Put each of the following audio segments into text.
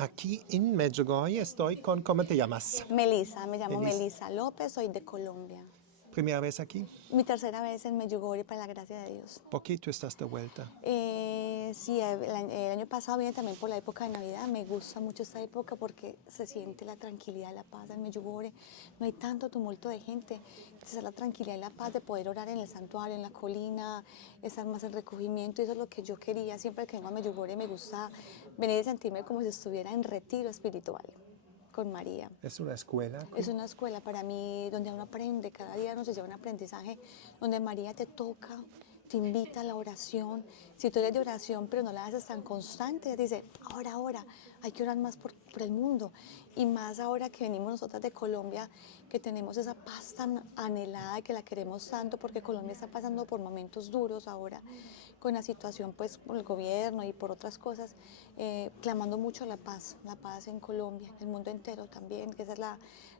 Aquí en Medjugorje estoy con, ¿cómo te llamas? Melissa, me llamo Melissa. Melissa López, soy de Colombia. ¿Primera vez aquí? Mi tercera vez en Medjugorje, para la gracia de Dios. ¿Por qué tú estás de vuelta? Sí, el año pasado vine también por la época de Navidad. Me gusta mucho esta época porque se siente la tranquilidad, la paz en Medjugorje. No hay tanto tumulto de gente. Entonces la tranquilidad y la paz de poder orar en el santuario, en la colina, estar más en recogimiento. Y eso es lo que yo quería. Siempre que vengo a Medjugorje me gusta venir y sentirme como si estuviera en retiro espiritual con María. ¿Es una escuela aquí? Es una escuela para mí donde uno aprende, cada día nos lleva un aprendizaje, donde María te toca, te invita a la oración. Si tú eres de oración pero no la haces tan constante, dice, ahora, hay que orar más por el mundo. Y más ahora que venimos nosotras de Colombia, que tenemos esa paz tan anhelada y que la queremos tanto, porque Colombia está pasando por momentos duros ahora, con la situación pues por el gobierno y por otras cosas, clamando mucho la paz en Colombia, el mundo entero también, que esa es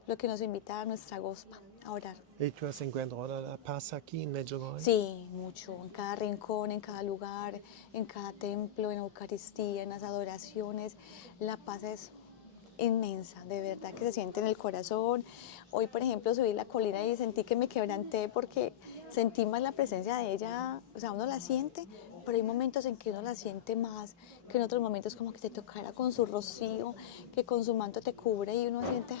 lo que nos invita a nuestra gospa, a orar. ¿Y tú has encontrado la paz aquí en Medjugorje? Sí, mucho, en cada rincón, en cada lugar, en cada templo, en la Eucaristía, en las adoraciones, la paz es inmensa, de verdad que se siente en el corazón. Hoy, por ejemplo, subí la colina y sentí que me quebranté porque sentí más la presencia de ella, o sea, uno la siente, pero hay momentos en que uno la siente más, que en otros momentos como que te tocara con su rocío, que con su manto te cubre y uno siente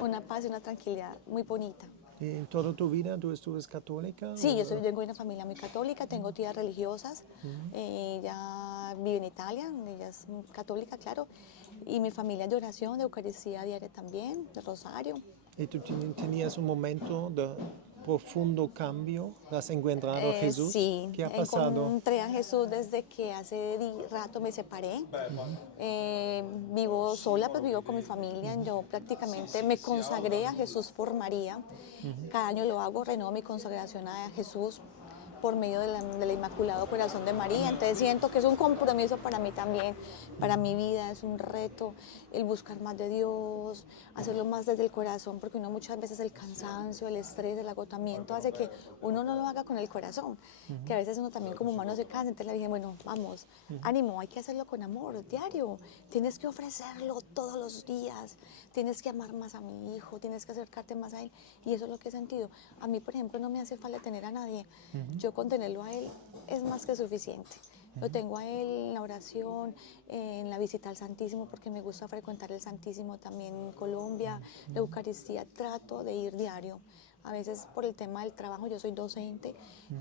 una paz y una tranquilidad muy bonita. ¿Y en toda tu vida tú estuves católica? Sí, o- vengo de una familia muy católica, tengo tías religiosas, ella vive en Italia, ella es católica, claro, y mi familia es de oración, de Eucaristía diaria también, de rosario. ¿Y tú tenías un momento de profundo cambio? ¿Has encontrado a Jesús? Sí, ¿Qué ha pasado? encontré a Jesús desde que hace rato me separé. Vivo sola, pues vivo con mi familia. Yo prácticamente me consagré a Jesús por María. Cada año lo hago, renuevo mi consagración a Jesús por medio del Inmaculado Corazón de María. Entonces siento que es un compromiso para mí también, para mi vida, es un reto el buscar más de Dios, hacerlo más desde el corazón, porque uno muchas veces el cansancio, el estrés, el agotamiento hace que uno no lo haga con el corazón, que a veces uno también como humano se cansa. Entonces le dije, bueno, vamos, ánimo, hay que hacerlo con amor, diario, tienes que ofrecerlo todos los días, tienes que amar más a mi hijo, tienes que acercarte más a él, y eso es lo que he sentido. A mí, por ejemplo, no me hace falta tener a nadie, yo con tenerlo a él es más que suficiente. Lo tengo a él en la oración, en la visita al Santísimo, porque me gusta frecuentar el Santísimo también en Colombia. La Eucaristía trato de ir diario. A veces por el tema del trabajo, yo soy docente,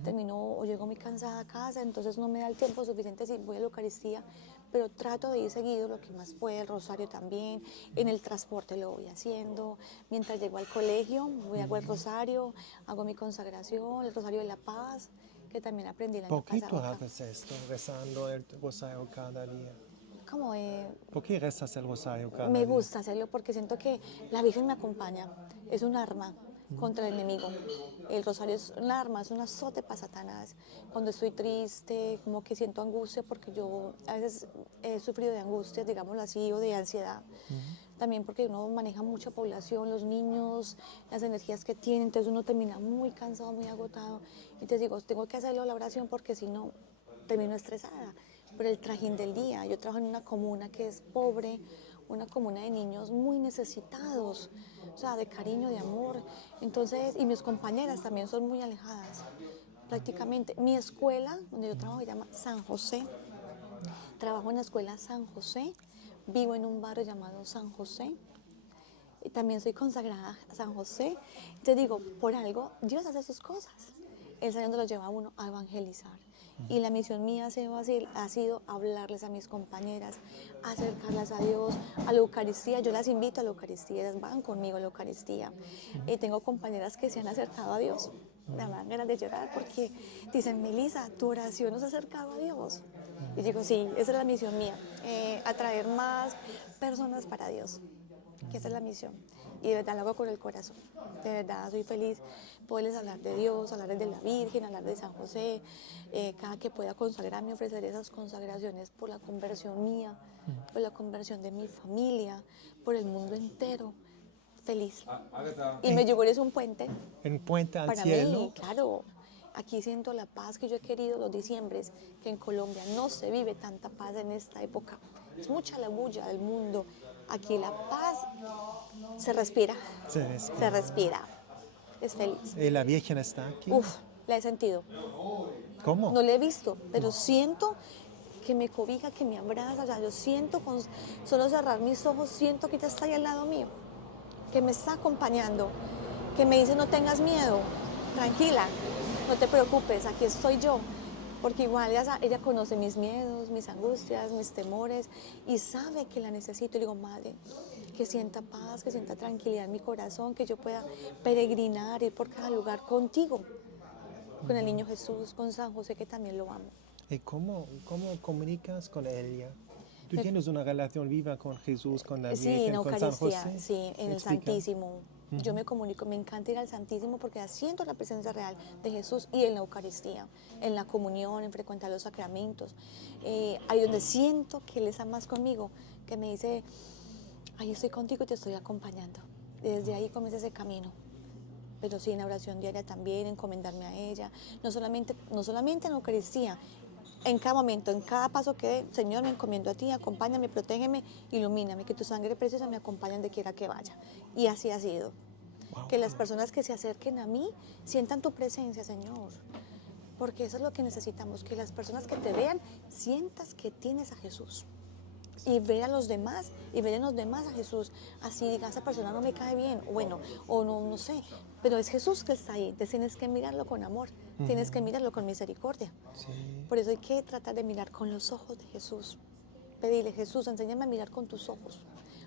termino o llego muy cansada a casa, entonces no me da el tiempo suficiente si voy a la Eucaristía, pero trato de ir seguido lo que más puedo, el rosario también, en el transporte lo voy haciendo, mientras llego al colegio, voy hago el rosario, hago mi consagración, el rosario de la paz, que también aprendí el año ¿Por qué tú pasado acá. haces esto, rezando el rosario cada día? Como ¿Por qué rezas el rosario cada me día? gusta hacerlo porque siento que la Virgen me acompaña, es un arma contra el enemigo. El rosario es un arma, es un azote para Satanás. Cuando estoy triste, como que siento angustia, porque yo a veces he sufrido de angustias, digámoslo así, o de ansiedad. También porque uno maneja mucha población, los niños, las energías que tienen, entonces uno termina muy cansado, muy agotado. Entonces digo, tengo que hacerlo la oración porque si no, termino estresada por el trajín del día. Yo trabajo en una comuna que es pobre, una comuna de niños muy necesitados, o sea, de cariño, de amor. Entonces, y mis compañeras también son muy alejadas, prácticamente. Mi escuela, donde yo trabajo, se llama San José. Trabajo en la escuela San José, vivo en un barrio llamado San José. Y también soy consagrada a San José. Te digo, por algo, Dios hace sus cosas. Él sabe dónde lo lleva a uno a evangelizar. Y la misión mía ha sido hablarles a mis compañeras, acercarlas a Dios, a la Eucaristía. Yo las invito a la Eucaristía, ellas van conmigo a la Eucaristía. Tengo compañeras que se han acercado a Dios. Me dan ganas de llorar porque dicen, Melissa, tu oración nos ha acercado a Dios. Y digo, sí, esa es la misión mía, atraer más personas para Dios, que esa es la misión. Y de verdad lo hago con el corazón. De verdad soy feliz poderles hablar de Dios, hablarles de la Virgen, hablar de San José. Cada que pueda consagrarme, ofrecer esas consagraciones por la conversión mía, por la conversión de mi familia, por el mundo entero. Feliz. Y Medjugorje es un puente En Puente al para Cielo. mí, claro. Aquí siento la paz que yo he querido los diciembres, que en Colombia no se vive tanta paz en esta época. es mucha la bulla del mundo. Aquí la paz se respira, se respira. Es feliz. ¿Y la Virgen está aquí? Uf, la he sentido. ¿Cómo? No la he visto, pero siento que me cobija, que me abraza. O sea, yo siento con solo cerrar mis ojos, siento que ella está ahí al lado mío, que me está acompañando, que me dice no tengas miedo, tranquila, no te preocupes, aquí estoy yo. Porque igual ella conoce mis miedos, mis angustias, mis temores y sabe que la necesito. Y digo, madre, que sienta paz, que sienta tranquilidad en mi corazón, que yo pueda peregrinar, ir por cada lugar contigo, con el niño Jesús, con San José, que también lo amo. ¿Y cómo comunicas con ella? ¿Tú Me- tienes una relación viva con Jesús, con la Sí, en Virgen, la con San Eucaristía, José? sí, en el Explica. Santísimo. Yo me comunico, me encanta ir al Santísimo porque siento la presencia real de Jesús y en la Eucaristía, en la comunión, en frecuentar los sacramentos. Ahí donde siento que Él está más conmigo, que me dice, ahí estoy contigo y te estoy acompañando. Desde ahí comienza ese camino. Pero sí, en la oración diaria también, encomendarme a ella, no solamente en la Eucaristía, en cada momento, en cada paso que dé, Señor, me encomiendo a ti, acompáñame, protégeme, ilumíname, que tu sangre preciosa me acompañe donde quiera que vaya. Y así ha sido. Wow. Que las personas que se acerquen a mí sientan tu presencia, Señor. Porque eso es lo que necesitamos, que las personas que te vean sientas que tienes a Jesús. Y ver a los demás, y ver en los demás a Jesús. Así diga, esa persona no me cae bien, bueno, o no sé, pero es Jesús que está ahí. Entonces tienes que mirarlo con amor, tienes que mirarlo con misericordia. Sí. Por eso hay que tratar de mirar con los ojos de Jesús. Pedirle, Jesús, enséñame a mirar con tus ojos,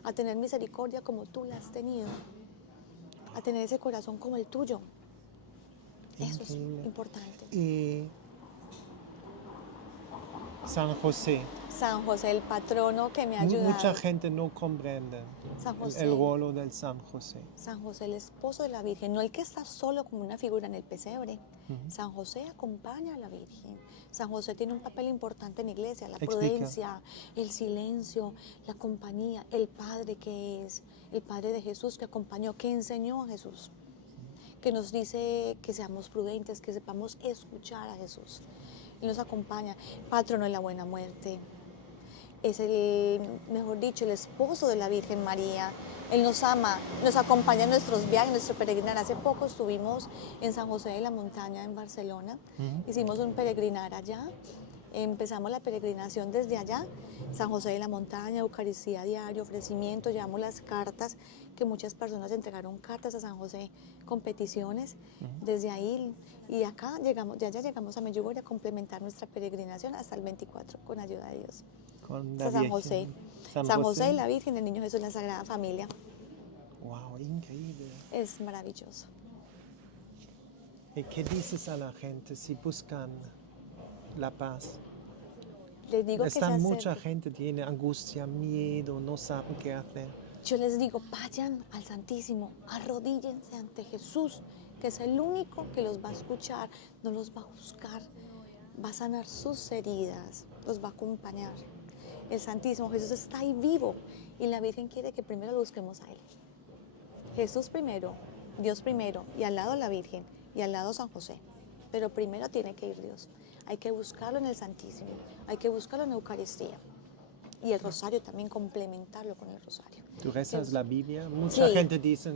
a tener misericordia como tú la has tenido, a tener ese corazón como el tuyo. Eso es Increíble. importante. Y San José. San José, el patrono que me ha ayudado. Mucha gente no comprende San José. el rol del San José. San José, el esposo de la Virgen, no el que está solo como una figura en el pesebre. San José acompaña a la Virgen. San José tiene un papel importante en la iglesia, la Explica. prudencia, el silencio, la compañía, el Padre que es, el Padre de Jesús que acompañó, que enseñó a Jesús, que nos dice que seamos prudentes, que sepamos escuchar a Jesús. Él nos acompaña, patrono de la buena muerte. Es el, mejor dicho, el esposo de la Virgen María. Él nos ama, nos acompaña en nuestros viajes, en nuestro peregrinar. Hace poco estuvimos en San José de la Montaña, en Barcelona. Hicimos un peregrinar allá. Empezamos la peregrinación desde allá. San José de la Montaña, Eucaristía diario, ofrecimiento. Llevamos las cartas, que muchas personas entregaron cartas a San José con peticiones. Desde ahí y acá llegamos, ya llegamos a Medjugorje a complementar nuestra peregrinación hasta el 24 con ayuda de Dios. Con la San Virgen. José. San José y la Virgen, el Niño Jesús, la Sagrada Familia. Wow, increíble. Es maravilloso. ¿Y qué dices a la gente si buscan la paz? Les digo que se Mucha acerquen. gente tiene angustia, miedo, no saben qué hacer. Yo les digo, vayan al Santísimo, arrodíllense ante Jesús, que es el único que los va a escuchar, no los va a buscar, va a sanar sus heridas, los va a acompañar. El Santísimo, Jesús está ahí vivo y la Virgen quiere que primero lo busquemos a Él. Jesús primero, Dios primero y al lado la Virgen y al lado San José. Pero primero tiene que ir Dios. Hay que buscarlo en el Santísimo, hay que buscarlo en la Eucaristía. Y el rosario también, complementarlo con el rosario. ¿Tú rezas Sí. la Biblia? Mucha Sí. gente dice,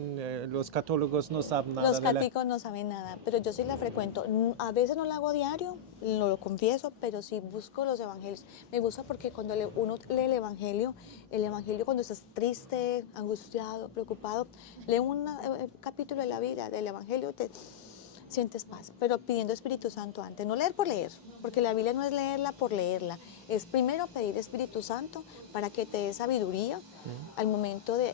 los católicos no saben nada Los de la... católicos no saben nada, pero yo sí la frecuento. A veces no la hago diario, lo confieso, pero sí busco los evangelios. Me gusta porque cuando uno lee el evangelio cuando estás triste, angustiado, preocupado, lee un capítulo de la vida, del evangelio, te sientes paz, pero pidiendo Espíritu Santo antes, no leer por leer, porque la Biblia no es leerla por leerla, es primero pedir Espíritu Santo para que te dé sabiduría al momento de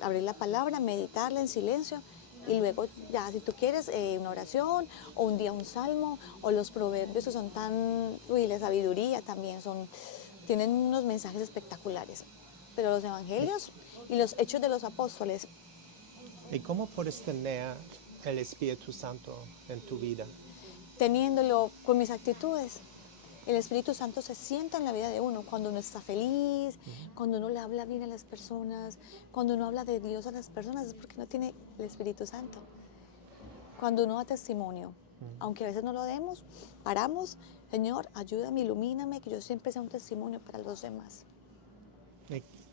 abrir la palabra, meditarla en silencio y luego ya si tú quieres una oración o un día un salmo o los proverbios que son tan, la sabiduría también tienen unos mensajes espectaculares, pero los evangelios y los hechos de los apóstoles. ¿Y cómo puedes tener el Espíritu Santo en tu vida? Teniéndolo con mis actitudes. El Espíritu Santo se sienta en la vida de uno cuando uno está feliz, cuando uno le habla bien a las personas, cuando uno habla de Dios a las personas, es porque no tiene el Espíritu Santo. Cuando uno da testimonio, aunque a veces no lo demos, paramos, Señor, ayúdame, ilumíname, que yo siempre sea un testimonio para los demás.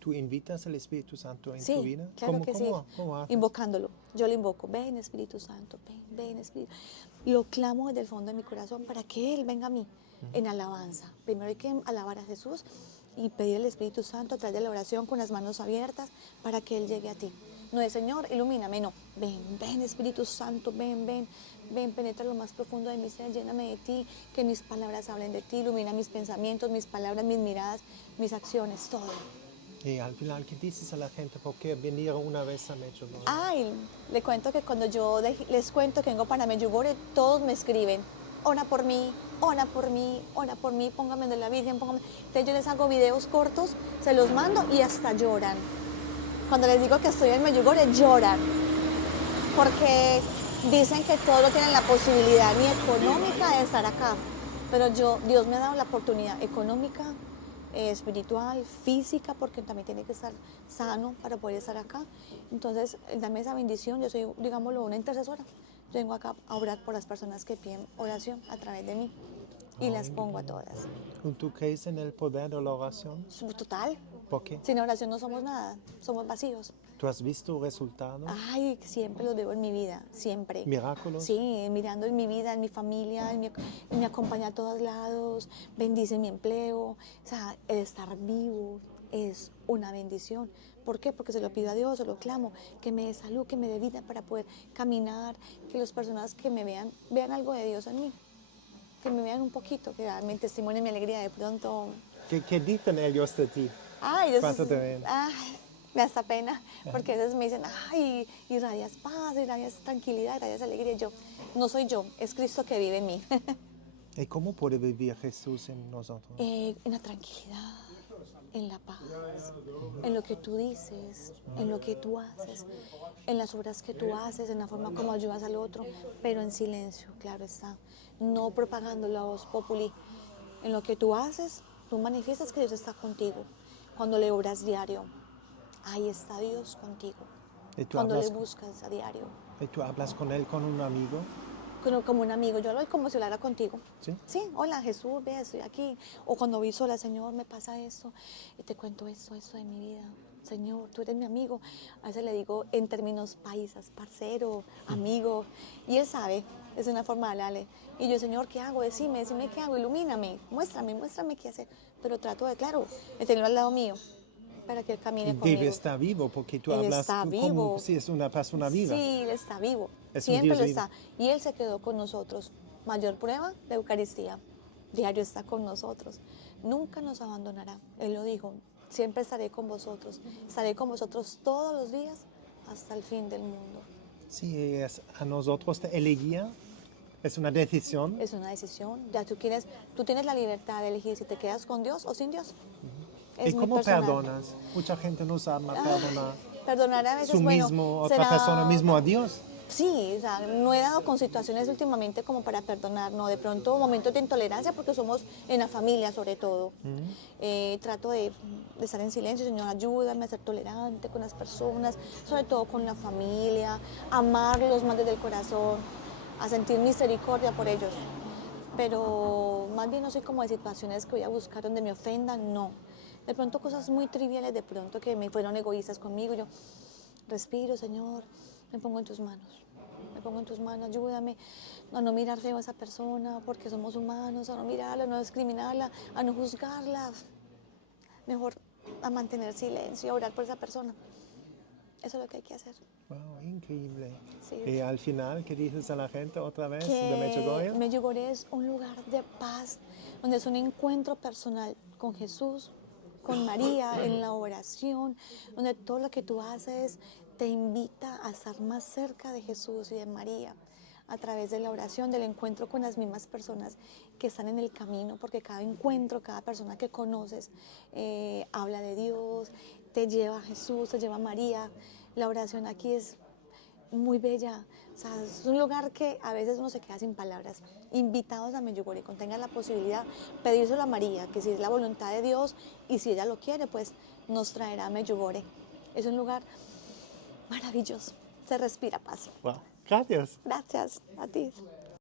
¿Tú invitas al Espíritu Santo en tu Sí, vida? claro que sí, ¿Cómo haces? invocándolo. Yo lo invoco, ven Espíritu Santo, ven, ven Espíritu. Lo clamo desde el fondo de mi corazón para que Él venga a mí en alabanza. Primero hay que alabar a Jesús y pedir al Espíritu Santo a través de la oración con las manos abiertas para que Él llegue a ti. No es Señor, ilumíname, no. Ven, ven Espíritu Santo, ven, ven, ven, penetra lo más profundo de mi ser, lléname de ti, que mis palabras hablen de ti, ilumina mis pensamientos, mis palabras, mis miradas, mis acciones, todo. Y al final, ¿qué dices a la gente? ¿Por qué venir una vez a Medjugorje? Ay, le cuento que cuando yo les cuento que vengo para Medjugorje, todos me escriben, ora por mí, ora por mí, ora por mí, póngame de la Virgen, póngame. Entonces yo les hago videos cortos, se los mando y hasta lloran. Cuando les digo que estoy en Medjugorje, lloran. Porque dicen que todos tienen la posibilidad ni económica de estar acá. Pero Dios me ha dado la oportunidad económica, espiritual, física, porque también tiene que estar sano para poder estar acá. Entonces, dame esa bendición. Yo soy, digámoslo, una intercesora. Yo vengo acá a orar por las personas que piden oración a través de mí y las pongo a todas. ¿Tú crees en el poder de la oración? Total. ¿Por qué? Sin oración no somos nada, somos vacíos. ¿Tú has visto resultados? Ay, siempre los veo en mi vida, siempre. ¿Milagros? Sí, mirando en mi vida, en mi familia, me acompaña a todos lados, bendice mi empleo. O sea, el estar vivo es una bendición. ¿Por qué? Porque se lo pido a Dios, se lo clamo, que me dé salud, que me dé vida para poder caminar, que las personas que me vean algo de Dios en mí, que me vean un poquito, que vean mi testimonio y mi alegría de pronto. ¿Qué dicen ellos de ti? Ay, Dios, ¿Cuánto te ven? ay, me da hasta pena, porque a veces me dicen, ay, irradias paz, irradias tranquilidad, irradias alegría. Yo, no soy yo, es Cristo que vive en mí. ¿Y cómo puede vivir Jesús en nosotros? En la tranquilidad, en la paz, en lo que tú dices, en lo que tú haces, en las obras que tú haces, en la forma como ayudas al otro, pero en silencio, claro está, no propagando la voz populi. En lo que tú haces, tú manifiestas que Dios está contigo. Cuando le obras diario, ahí está Dios contigo. ¿Y tú Cuando le hablas, buscas a diario, y tú hablas con él, con un amigo? como un amigo, yo hablo como si hablara contigo. ¿Sí? Sí, hola Jesús, ve, estoy aquí. O cuando vi sola, Señor, me pasa esto y te cuento esto de mi vida. Señor, tú eres mi amigo. A veces le digo en términos paisas, parcero, amigo. Y él sabe, es una forma de hablarle. Y yo, Señor, ¿qué hago? Decime qué hago, ilumíname, muéstrame qué hacer. Pero trato de, claro, de tenerlo al lado mío para que él camine Y conmigo. debe estar vivo, porque tú Él hablas está como vivo. si es una persona viva. Sí, Él está vivo. Es un Siempre Dios lo vivo. está. Y Él se quedó con nosotros. Mayor prueba, la Eucaristía. Diario está con nosotros. Nunca nos abandonará. Él lo dijo. Siempre estaré con vosotros. Estaré con vosotros todos los días hasta el fin del mundo. Sí, es a nosotros de elegir. Es una decisión. Es una decisión. Ya tú tienes la libertad de elegir si te quedas con Dios o sin Dios. ¿Y Es muy cómo personal. perdonas? Mucha gente no sabe perdonar. Perdonar a veces, Su bueno, mismo, otra será- persona, mismo a Dios. Sí, o sea, no he dado con situaciones últimamente como para perdonar, no, de pronto momentos de intolerancia porque somos en la familia sobre todo. Trato de estar en silencio, Señor, ayúdame a ser tolerante con las personas, sobre todo con la familia, amarlos más desde el corazón, a sentir misericordia por ellos. Pero más bien no soy como de situaciones que voy a buscar donde me ofendan, no. De pronto cosas muy triviales, de pronto que me fueron egoístas conmigo, yo respiro, Señor, me pongo en tus manos. Me pongo en tus manos, ayúdame a no mirar feo a esa persona porque somos humanos, a no mirarla, a no discriminarla, a no juzgarla. Mejor a mantener silencio, a orar por esa persona. Eso es lo que hay que hacer. Wow, increíble. Sí. Y al final, ¿qué dices a la gente otra vez de Medjugorje? Que Medjugorje es un lugar de paz, donde es un encuentro personal con Jesús, con María, en la oración, donde todo lo que tú haces te invita a estar más cerca de Jesús y de María, a través de la oración, del encuentro con las mismas personas que están en el camino, porque cada encuentro, cada persona que conoces habla de Dios, te lleva a Jesús, te lleva a María. La oración aquí es muy bella, o sea, es un lugar que a veces uno se queda sin palabras. Invitados a Medjugorje, cuando tengan la posibilidad, pedírselo a María, que si es la voluntad de Dios y si ella lo quiere, pues nos traerá a Medjugorje. Es un lugar maravilloso, se respira paz. Wow, gracias. Gracias a ti.